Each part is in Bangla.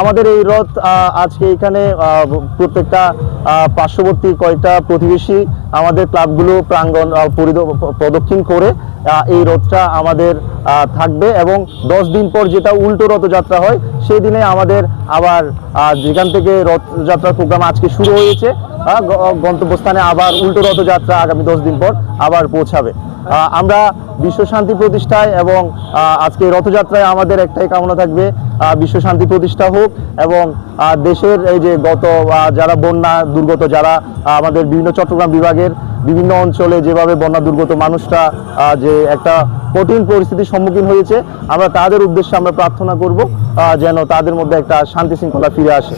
আমাদের এই রথ আজকে এখানে প্রত্যেকটা পার্শ্ববর্তী কয়েকটা প্রতিবেশী আমাদের ক্লাবগুলো প্রাঙ্গণ প্রদক্ষিণ করে এই রথটা আমাদের থাকবে এবং 10 দিন পর যেটা উল্টো রথযাত্রা হয় সেই দিনে আমাদের আবার যেখান থেকে রথযাত্রার প্রোগ্রাম আজকে শুরু হয়েছে গন্তব্যস্থানে আবার উল্টো রথযাত্রা আগামী 10 দিন পর আবার পৌঁছাবে। আমরা বিশ্ব শান্তি প্রতিষ্ঠায় এবং আজকে রথযাত্রায় আমাদের একটাই কামনা থাকবে বিশ্ব শান্তি প্রতিষ্ঠা হোক এবং দেশের এই যে গত যারা বন্যা দুর্গত যারা আমাদের বিভিন্ন চট্টগ্রাম বিভাগের বিভিন্ন অঞ্চলে যেভাবে বন্যা দুর্গত মানুষরা যে একটা কঠিন পরিস্থিতির সম্মুখীন হয়েছে আমরা তাদের উদ্দেশ্যে আমরা প্রার্থনা করব যেন তাদের মধ্যে একটা শান্তি শৃঙ্খলা ফিরে আসে।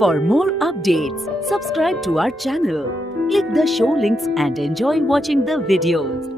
For more updates, subscribe to our channel, click the show links and enjoy watching the videos.